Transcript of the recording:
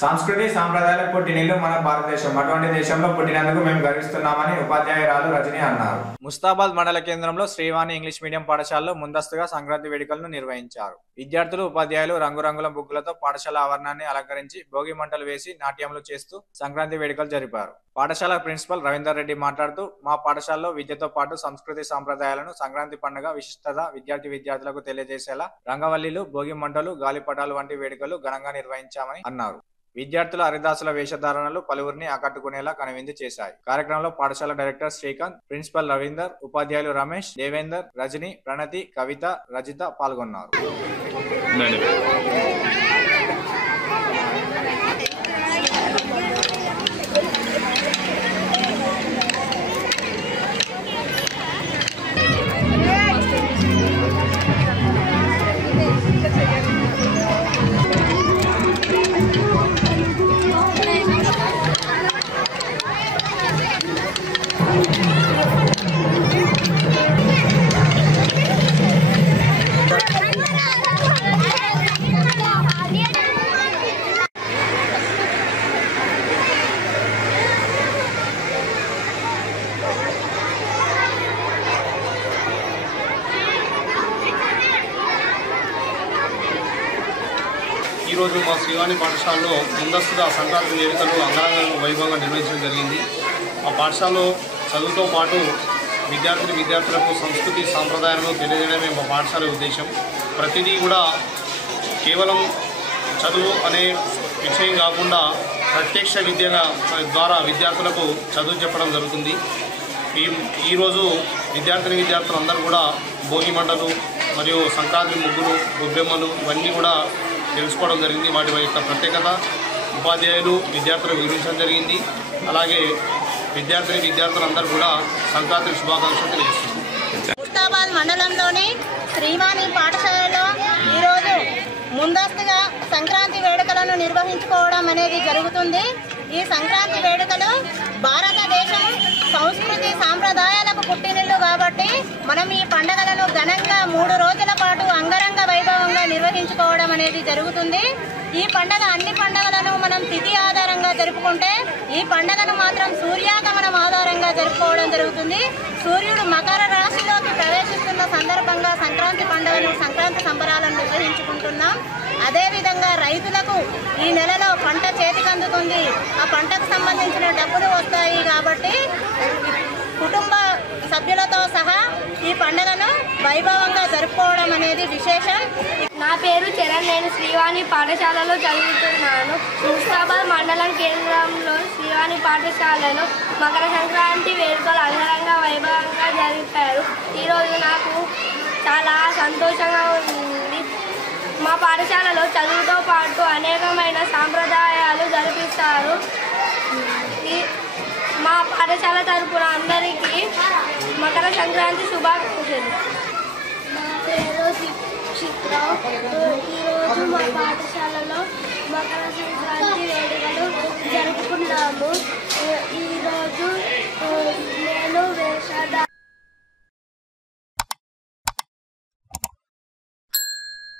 సంస్కృతి సాంప్రదాయాలకు పుట్టినిల్లు మన భారతదేశం. అటువంటి దేశంలో పుట్టినందుకు మేము గర్విస్తున్నామని ఉపాధ్యాయురాలు రజని అన్నారు. ముస్తాబాద్ మండల కేంద్రంలో శ్రీవాణి ఇంగ్లీష్ మీడియం పాఠశాలలో ముందస్తుగా సంక్రాంతి వేడుకలను నిర్వహించారు. విద్యార్థులు ఉపాధ్యాయులు రంగురంగుల ముగ్గులతో పాఠశాల ఆవరణాన్ని అలంకరించి భోగి మంటలు వేసి నాట్యములు చేస్తూ సంక్రాంతి వేడుకలు జరిపారు. పాఠశాల ప్రిన్సిపల్ రవీందర్ రెడ్డి మాట్లాడుతూ, మా పాఠశాలలో విద్యతో పాటు సంస్కృతి సాంప్రదాయాలను సంక్రాంతి పండుగ విశిష్టత విద్యార్థులకు తెలియజేసేలా రంగవల్లిలు, భోగి మంటలు, గాలిపటాలు వంటి వేడుకలు ఘనంగా నిర్వహించామని అన్నారు. విద్యార్థుల హరిదాసుల వేషధారణలు పలువురిని ఆకట్టుకునేలా కనువిందు చేశాయి. కార్యక్రమంలో పాఠశాల డైరెక్టర్ శ్రీకాంత్, ప్రిన్సిపల్ రవీందర్, ఉపాధ్యాయులు రమేష్, దేవేందర్, రజని, ప్రణతి, కవిత, రజిత పాల్గొన్నారు. ఈరోజు మా శ్రీవాణి పాఠశాలలో ముందస్తుగా సంక్రాంతి వేడుకలు అంగరంగ వైభవంగా నిర్వహించడం జరిగింది. మా పాఠశాలలో చదువుతో పాటు విద్యార్థులకు సంస్కృతి సాంప్రదాయాలను తెలియజేయడమే మా పాఠశాల ఉద్దేశం. ప్రతిదీ కూడా కేవలం చదువు అనే విషయం కాకుండా ప్రత్యక్ష విద్య ద్వారా విద్యార్థులకు చదువు చెప్పడం జరుగుతుంది. ఈరోజు విద్యార్థులు అందరూ కూడా భోగి మంటలు మరియు సంక్రాంతి ముగ్గులు, గొబ్బెమ్మలు ఇవన్నీ కూడా తెలుసుకోవడం జరిగింది. వాటి యొక్క ప్రత్యేకత ఉపాధ్యాయులు విద్యార్థులకు వివరించడం జరిగింది. అలాగే విద్యార్థులందరూ కూడా సంక్రాంతి శుభాకాంక్షలు తెలియజేస్తున్నారు. ముస్తాబాద్ మండలంలోని శ్రీవాణి పాఠశాలలో ఈరోజు ముందస్తుగా సంక్రాంతి వేడుకలను నిర్వహించుకోవడం అనేది జరుగుతుంది. ఈ సంక్రాంతి వేడుకలు భారతదేశం సంస్కృతి సాంప్రదాయాలకు పుట్టినిల్లు కాబట్టి మనం ఈ పండుగలను ఘనంగా 3 రోజుల పాటు అంగరంగ వైభవంగా నిర్వహించుకోవడం అనేది జరుగుతుంది. ఈ పండుగ అన్ని పండుగలను మనం తిథి ఆధారంగా జరుపుకుంటే ఈ పండుగను మాత్రం సూర్యాగమనం ఆధారంగా జరుపుకోవడం జరుగుతుంది. సూర్యుడు మకర రాశిలోకి ప్రవేశిస్తున్న సందర్భంగా సంక్రాంతి పండుగను, సంక్రాంతి సంబరాలను నిర్వహించుకుంటున్నాం. అదేవిధంగా రైతులకు ఈ నెలలో పంట చేతికి అందుతుంది. ఆ పంటకు సంబంధించిన డబ్బులు వస్తాయి కాబట్టి కుటుంబ సభ్యులతో సహా ఈ పండుగను వైభవంగా జరుపుకోవడం అనేది విశేషం. నా పేరు చరణ్. నేను శ్రీవాణి పాఠశాలలో చదువుతున్నాను. ముస్తాబాద్ మండలం కేంద్రంలో శ్రీవాణి పాఠశాలలో మకర సంక్రాంతి వేడుకలు అంగరంగ వైభవంగా జరిపారు. ఈరోజు నాకు చాలా సంతోషంగా ఉంది. మా పాఠశాలలో చదువుతో పాటు అనేకమైన సాంప్రదాయాలు జరిపిస్తారు. మా పాఠశాల తరపున అందరికీ మకర సంక్రాంతి శుభాకాంక్షలు. నా పేరు చిత్ర. ఈరోజు మా పాఠశాలలో మకర సంక్రాంతి వేడుకలు